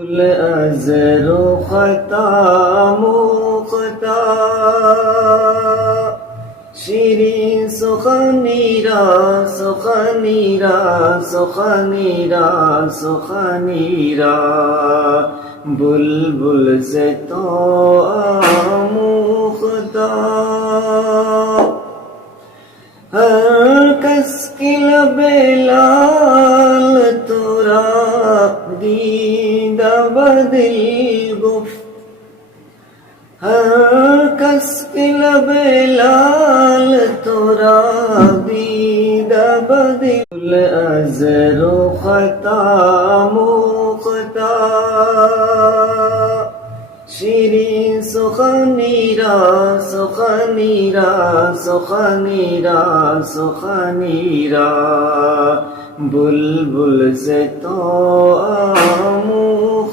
الأزر خطا مقتا شیرین سخنی را سخنی را سخنی را سخنی را بلبل سے تو آموختا ہر کس کی لب لال تورا دیدہ بدل گفت ہر کس کی لب لال تورا دیدہ بدل ازر خطا مقتا شیرین سخنی را سخنی را سخنی را سخنی را بلبل سے تو